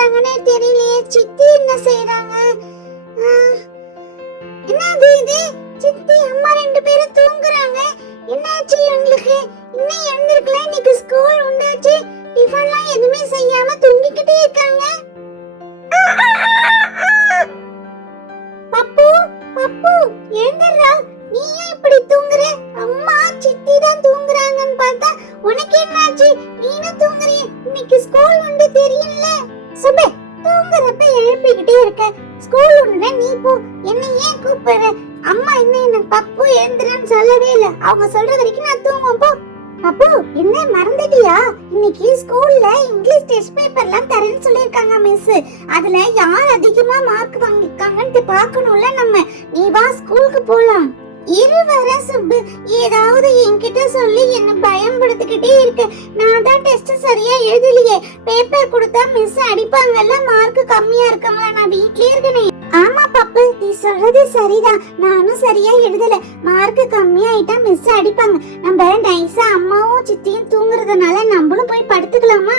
பண்றாங்கன்னே தெரியலையே. சித்தி என்ன செய்யறாங்க? என்னது இது? சித்தி அம்மா ரெண்டு பேரும் தூங்குறாங்க. என்னாச்சு உங்களுக்கு? இன்னும் எழுந்திருக்கல? இன்னைக்கு ஸ்கூல் உண்டாச்சு. டிஃபன்லாம் எதுவுமே செய்யாம தூங்கிக்கிட்டே இருக்காங்க. பப்பு பப்பு எழுந்திரா. நீ ஏன் இப்படி தூங்குற? அம்மா சித்தி தான் தூங்குறாங்கன்னு பார்த்தா உனக்கு என்னாச்சு? நீனும் தூங்குறிய? இன்னைக்கு ஸ்கூல் உண்டு தெரியல. சுபே தூங்குறப்ப எழுப்பிக்கிட்டே இருக்க. ஸ்கூல் உண்டு நீ போ. என்ன ஏன் கூப்பிடுற? அம்மா என்ன பப்பு எழுந்துறன்னு சொல்லவே இல்ல. அவங்க சொல்ற வரைக்கும் நான் தூங்குவேன். போ. அப்போ என்ன மறந்துட்டியா? இன்னைக்கு ஸ்கூல்ல இங்கிலீஷ் டெஸ்ட் பேப்பர்லாம் தரேன்னு சொல்லிருக்காங்க மிஸ். அதுல யார் அதிகமா மார்க் வாங்கிருக்காங்கன்னு பார்க்கணும்ல நம்ம. நீ வா ஸ்கூலுக்கு போலாம். இருவர சுப்பு ஏதாவது என்கிட்ட சொல்லி என்ன பயன்படுத்திக்கிட்டே இருக்கு. நான் தான் டெஸ்ட் சரியா எழுதலையே. பேப்பர் கொடுத்தா மிஸ் அடிப்பாங்கல்ல. மார்க் கம்மியா இருக்கவங்கள நான் வீட்லயே இருக்கனே. ஆமா பாப்பு நீ சொல்றது சரிதான். நானும் சரியா எழுதல. மார்க் கம்மியாயிட்டா மிஸ் அடிப்பாங்க. நம்ம நைஸா அம்மாவும் சித்தியும் தூங்குறதுனால நம்மளும் போய் படுத்துக்கலாமா?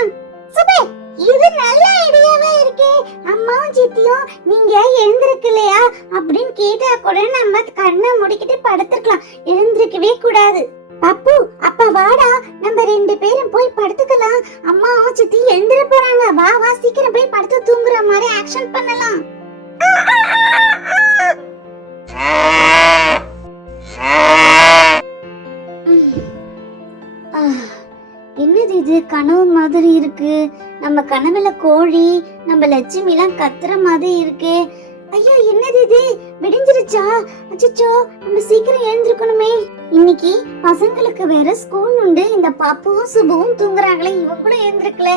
சுபே இது நல்ல ஐடியாவா இருக்கே. அம்மாவும் சித்தியும் நீங்க எழுந்திருக்கலையா அப்படின்னு கேட்டா கூட நம்ம கண்ணை முடிக்கிட்டு படுத்துக்கலாம். எழுந்திருக்கவே கூடாது. பப்பு அப்ப வாடா, நம்ம ரெண்டு பேரும் போய் படுத்துக்கலாம். அம்மாவும் சித்தி எழுந்திர போறாங்க. வா வா சீக்கிரம் போய் படுத்து தூங்குற மாதிரி ஆக்ஷன் பண்ணலாம். என்னது இது? கனவு மாதிரி இருக்கு. நம்ம கனவுல கோழி நம்ம லட்சுமி எல்லாம் கத்துற மாதிரி இருக்கு. ஐயோ என்னது இது? விடிஞ்சிருச்சா? அச்சச்சோ நம்ம சீக்கிரம் எழுந்திருக்கணுமே. இன்னைக்கு பசங்களுக்கு வேற ஸ்கூல் உண்டு. இந்த பாப்புவும் சுபுவும் தூங்குறாங்களே, இவங்க கூட எழுந்திருக்கல.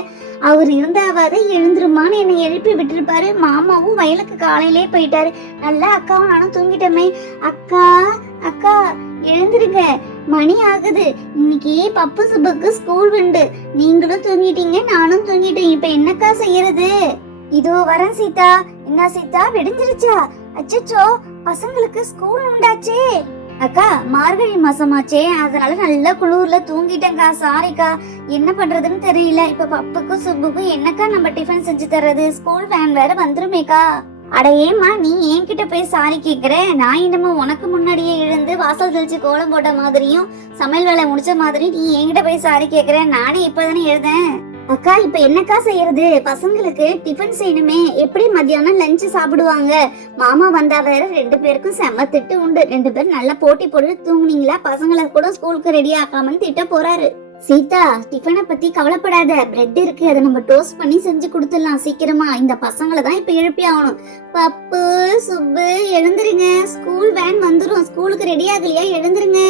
அவர் இருந்தாவது எழுந்துருமான்னு என்னை எழுப்பி விட்டுருப்பாரு. மாமாவும் வயலுக்கு காலையிலே போயிட்டாரு. நல்லா அக்காவும் நானும் தூங்கிட்டோமே. அக்கா அக்கா எழுந்திருங்க, மணி ஆகுது. இன்னைக்கு பப்பு சுபுக்கு ஸ்கூல் உண்டு. நீங்களும் தூங்கிட்டீங்க, நானும் தூங்கிட்டேன். இப்ப என்னக்கா செய்யறது? இதோ வரேன் சீதா. என்ன சீதா விடிஞ்சிருச்சா? அச்சச்சோ பசங்களுக்கு ஸ்கூல் உண்டாச்சே. அக்கா மார்கழி மாசமாச்சே, அதனால நல்லா குளூர்ல தூங்கிட்டேன்க்கா. சாரிக்கா. என்ன பண்றதுன்னு தெரியல. இப்ப பப்புக்கும் சுப்புக்கும் என்னக்கா நம்ம டிஃபன் செஞ்சு தர்றது? ஸ்கூல் வேன் வேற வந்துருமேக்கா. அட ஏமா நீ என்கிட்ட போய் சாரி கேக்குற? நான் என்னமோ உனக்கு முன்னாடியே எழுந்து வாசல் தெளிச்சு கோலம் போட்ட மாதிரியும் சமையல் வேலை முடிச்ச மாதிரி நீ என்கிட்ட போய் சாரி கேக்குற. நானே இப்பதானே எழுதேன். அக்கா இப்ப என்னக்கா செய்யறது? பசங்களுக்கு டிஃபன் செய்யணுமே. எப்படி மத்தியானம் லஞ்ச் சாப்பிடுவாங்க? மாமா வந்தா வேற ரெண்டு பேருக்கும் செம்ம திட்டு உண்டு. ரெண்டு பேரும் நல்லா போட்டி போட்டு தூங்குனீங்களா பசங்களை கூட ஸ்கூலுக்கு ரெடி ஆக்காமன்னு திட்ட போறாரு. சீதா டிஃபனை பத்தி கவலைப்படாத. பிரெட் இருக்கு, அதை நம்ம டோஸ்ட் பண்ணி செஞ்சு கொடுத்துடலாம் சீக்கிரமா. இந்த பசங்களை தான் இப்ப எழுப்பி ஆகணும். பப்பு சுப்பு எழுந்துருங்க, ஸ்கூல் வேன் வந்துரும். ஸ்கூலுக்கு ரெடி ஆகலையா? எழுந்துருங்க.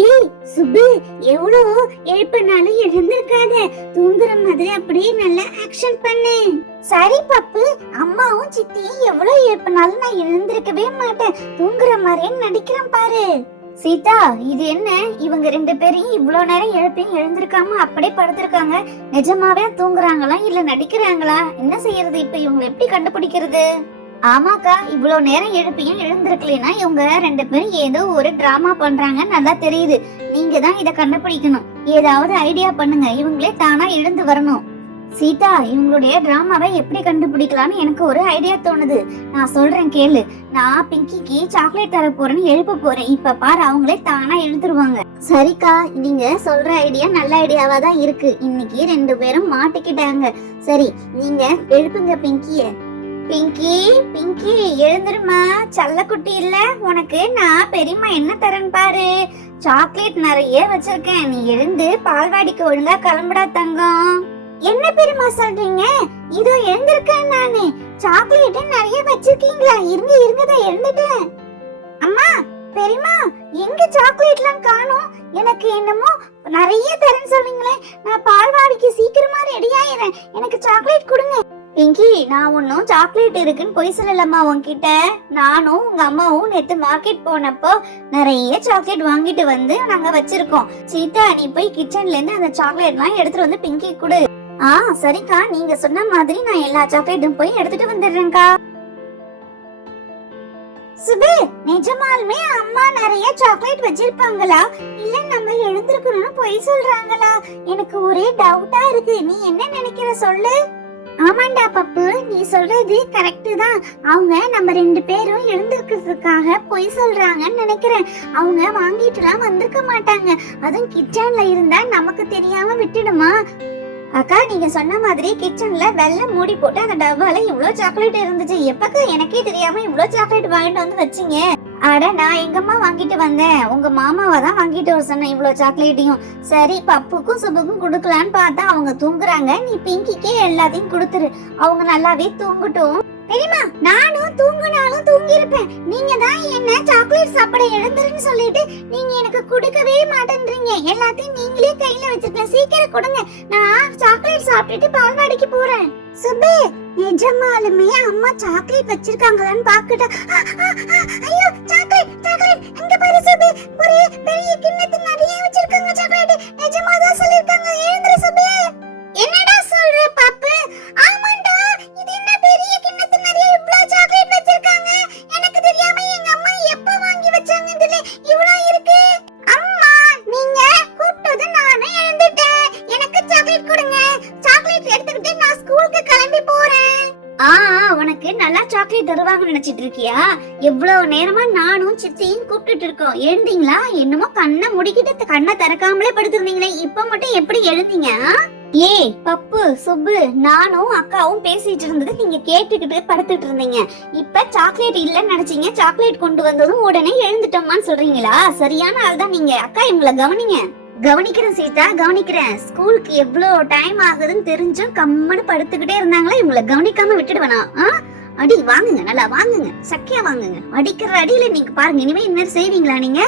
ஏய் சுப்பு எவ்வளவு எழுப்பினாலும் எழுந்திருக்காத. தூங்குற மாதிரி அப்படியே நல்லா ஆக்ஷன் பண்ணு. சரி பப்பு. அம்மாவும் சித்தியும் எவ்வளவு எழுப்பினாலும் நான் எழுந்திருக்கவே மாட்டேன். தூங்குற மாதிரியே நடிக்கிறேன் பாரு. சீதா இது என்ன? இவங்க ரெண்டு பேரையும் இவ்வளவு நேரம் எழுப்பியும் எழுந்திருக்காம அப்படியே படுத்திருக்காங்க. நிஜமாவே தூங்குறாங்களா இல்ல நடிக்கிறாங்களா? என்ன செய்யறது? இப்ப இவங்க எப்படி கண்டுபிடிக்கிறது? ஆமாக்கா இவ்வளவு நேரம் எழுப்பியும் எழுந்திருக்கலைன்னா இவங்க ரெண்டு பேரும் ஏதோ ஒரு டிராமா பண்றாங்க நல்லா தெரியுது. நீங்க தான் இத கண்டுபிடிக்கணும். ஏதாவது ஐடியா பண்ணுங்க. இவங்களே தானா எழுந்து வரணும். சீதா இவங்களுடைய டிராமாவை எப்படி கண்டுபிடிக்கலாம்னு எனக்கு ஒரு ஐடியா தோணுது. நான் சொல்றேன் கேளு. நான் பிங்கிக்கு சாக்லேட் தர போறேன்னு எழுப்ப போறேன். இப்ப பாரு அவங்களே தானா எழுந்துருவாங்க. சரிக்கா நீங்க சொல்ற ஐடியா நல்ல ஐடியாவா தான் இருக்கு. இன்னைக்கு ரெண்டு பேரும் மாட்டிக்கிட்டாங்க. சரி நீங்க எழுப்புங்க பிங்கிய. பிங்கி பிங்கி எழுந்துருமா. சல்லக்குட்டி இல்ல உனக்கு நான் பெரியம்மா என்ன தரேன்னு பாரு. சாக்லேட் நிறைய வச்சிருக்கேன். நீ எழுந்து பால்வாடிக்கு ஒழுங்கா கிளம்புடா தங்கம். என்ன பெரியம்மா சொல்றீங்க? இதோ எழுந்திருக்கேன் நானு. சாக்லேட் நிறைய வச்சிருக்கீங்களா? இருங்க இருங்கதா எழுந்துட்டேன். அம்மா பெரியம்மா எங்க சாக்லேட்லாம் காணோம்? எனக்கு என்னமோ நிறைய தரேன்னு சொன்னீங்களே. நான் பால்வாடிக்கு சீக்கிரமா ரெடி ஆயிடுறேன். எனக்கு சாக்லேட் கொடுங்க. பிங்கி நான் ஒன்னும் சாக்லேட் இருக்குன்னு பொய் சொல்லலம்மா உன்கிட்ட. நானும் உங்க அம்மாவும் நேத்து மார்க்கெட் போனப்போ நிறைய சாக்லேட் வாங்கிட்டு வந்து நாங்க வச்சிருக்கோம். சீதா நீ போய் கிச்சன்ல இருந்து அந்த சாக்லேட் எல்லாம் எடுத்துட்டு வந்து பிங்கி கொடு. சரிக்கா நீங்க சொன்ன மாதிரி நான் எல்லா சாக்லேட்டும் போய் எடுத்துட்டு வந்துடுறேன்க்கா. சுபே நிஜமாலுமே அம்மா நிறைய சாக்லேட் வச்சிருப்பாங்களா இல்ல நம்ம எழுந்திருக்கணும்னு பொய் சொல்றாங்களா? எனக்கு ஒரே டவுட்டா இருக்கு. நீ என்ன நினைக்கிற சொல்லு. ஆமாண்டா பப்பு, நீ சொல்றது கரெக்ட் தான். அவங்க நம்ம 2 பேரும் எழுந்திருக்கிறதுக்காக பொய் சொல்றாங்கன்னு நினைக்கிறேன். அவங்க வாங்கிட்டுலாம் வந்திருக்க மாட்டாங்க. அதுவும் கிச்சன்ல இருந்தா நமக்கு தெரியாம விட்டுடுமா? அக்கா, நீங்க சொன்ன மாதிரி கிச்சன்ல வெள்ளை மூடி போட்டு அந்த டப்பால இவ்ளோ சாக்லேட் இருந்துச்சு. எப்பக்கா எனக்கே தெரியாம இவ்ளோ சாக்லேட் வாங்கிட்டு வந்து வச்சீங்க? அட, நான் எங்கம்மா வாங்கிட்டு வந்தேன், உங்க மாமாவை தான் வாங்கிட்டு வர சொன்னேன் இவ்ளோ சாக்லேட்டையும். சரி, பப்புக்கும் சுபுக்கும் கொடுக்கலான்னு பார்த்தா அவங்க தூங்குறாங்க. நீ பிங்கிக்கே எல்லாத்தையும் கொடுத்துரு, அவங்க நல்லாவே தூங்கட்டும். தெரியுமா, நானும் தூங்குனாலும் தூங்கி இருப்பேன். நீங்க தான் என்ன சாக்லேட் சாப்பிட எழுந்துருன்னு சொல்லிட்டு நீங்க எனக்கு கொடுக்கவே மாட்டேன்றீங்க. எல்லாத்தையும் நீங்களே கையில வச்சிருக்கேன். சீக்கிரம் கொடுங்க, நான் சாக்லேட் சாப்பிட்டுட்டு பால்வாடிக்கு போறேன். சுபே, நிஜமாலுமே அம்மா சாக்லேட் வச்சிருக்காங்களான்னு பாக்கட்டா? ஐயோ, சாக்லேட் சாக்லேட் அங்க பாரு சுபே, ஒரே பெரிய கிண்ணத்துல நிறைய வச்சிருக்காங்க சாக்லேட். நிஜமா தான் சொல்லிருக்காங்க. எழுந்திரு சுபே. என்னடா சொல்ற பாப்பு? ஆமாண்டா, இது என்ன பெரிய கிண்ணத்துல நிறைய இவ்ளோ சாக்லேட் வச்சிருக்காங்க. எனக்கு தெரியாம எங்க அம்மா எப்ப வாங்கி வச்சாங்கன்னு தெரியல, இவ்ளோ இருக்கு. அம்மா, நீங்க கூப்பிட்டது நானே எழுந்துட்டேன். எனக்கு சாக்லேட் கொடுங்க. சாக்லேட் எடுத்துக்கிட்டு நான் ஸ்கூலுக்கு கிளம்பி போறேன். உனக்கு நல்லா சாக்லேட் தருவாங்கன்னு நினைச்சிட்டு இருக்கியா? எவ்வளவு நேரமா நானும் சித்தியும் கூப்பிட்டுட்டு இருக்கோம். எழுந்தீங்களா? என்னமோ கண்ணை முடிக்கிட்டு கண்ணை திறக்காமலே படுத்திருந்தீங்களே, இப்ப மட்டும் எப்படி எழுந்தீங்க? ஏய் பப்பு, சுப்பு, நானும் அக்காவும் பேசிட்டு இருந்தது நீங்க கேட்டுக்கிட்டு படுத்துட்டு இருந்தீங்க. இப்ப சாக்லேட் இல்லன்னு நினைச்சீங்க, சாக்லேட் கொண்டு வந்ததும் உடனே எழுந்துட்டோமான்னு சொல்றீங்களா? சரியான ஆள் தான் நீங்க. அக்கா, இவங்களை கவனிங்க. கவனிக்கிறேன் சீதா, கவனிக்கிறேன். ஸ்கூலுக்கு எவ்வளவு டைம் ஆகுதுன்னு தெரிஞ்சும் கம்மனு படுத்துக்கிட்டே இருந்தாங்களா? இவங்களை கவனிக்காம விட்டுடுவேனா? அடி வாங்குங்க, நல்லா வாங்குங்க, சக்கியா வாங்குங்க. அடிக்கிற அடியில நீங்க பாருங்க, இனிமே இந்த மாதிரி செய்வீங்களா நீங்க?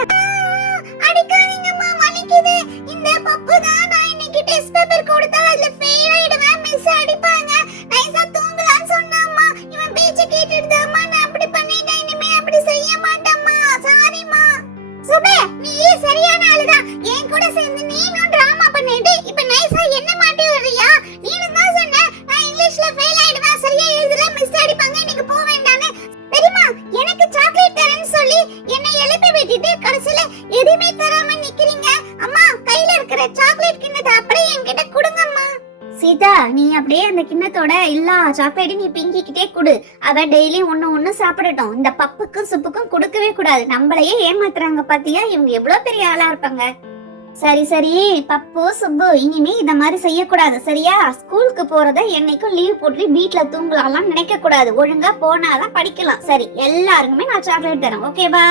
அடிக்காதீங்கம்மா, வலிக்குது. இந்த பப்பு தான் நான் இன்னைக்கு டெஸ்ட் பேப்பர் கொடுத்தா அதுல ஃபெயில் ஆயிடுவேன், மிஸ் அடிப்பாங்க. நைஸா தூங்கலாம்னு சொன்னாம்மா. இவன் பேச்ச கேட்டுடுதாம்மா நான் அப்படி பண்ணிட்டேன். இனிமே அப்படி செய்ய மாட்டேம்மா. சாரிம்மா. சுபே, நீ சரியான ஆளுதான். என் கூட சேர்ந்து நீனும் டிராமா பண்ணிட்டு இப்ப நைஸா என்ன மாட்டி வர்றியா? நீனும் தான் சொன்ன நான் இங்கிலீஷ்ல ஃபெயில் ஆயிடுவேன், சரியா எழுதல, மிஸ் அடிப்பாங்க, இன்னைக்கு போக வேண்டான்னு. தெரியுமா, எனக்கு சாக்லேட் தரேன்னு சொல்லி என்னை எழுப்பி விட்டுட்டு கடைசில எதுவுமே தராம நிக்கிறீங்க. அம்மா, கையில இருக்கிற சாக்லேட் கிண்ணத்தை அப்படியே என்கிட்ட கொடுங்கம்மா. சீதா, நீ அப்படியே அந்த கிண்ணத்தோட எல்லா சாக்லேட்டையும் நீ பிங்கிக்கிட்டே கொடு. அவ டெய்லி ஒண்ணு சாப்பிடட்டும். இந்த பப்புக்கும் சுப்புக்கும் கொடுக்கவே கூடாது. நம்மளையே ஏமாத்துறாங்க பாத்தியா? இவங்க எவ்வளவு பெரிய ஆளா இருப்பாங்க. சரி சரி பப்பு, சுப்பு, இனிமே இத மாதிரி செய்யக்கூடாது, சரியா? ஸ்கூலுக்கு போறத என்னைக்கும் லீவ் போட்டு வீட்டுல தூங்கலாம் நினைக்க கூடாது. ஒழுங்கா போனாதான் படிக்கலாம். சரி, எல்லாருக்குமே நான் சாக்லேட் தரேன், ஓகேவா?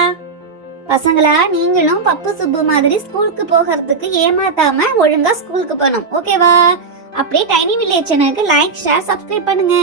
பசங்களா, நீங்களும் பப்பு சுப்பு மாதிரி ஸ்கூலுக்கு போகிறதுக்கு ஏமாத்தாம ஒழுங்கா ஸ்கூலுக்கு போகணும், ஓகேவா? அப்படியே டைனி வில்லேஜ் சேனலுக்கு லைக், ஷேர், சப்ஸ்கிரைப் பண்ணுங்க.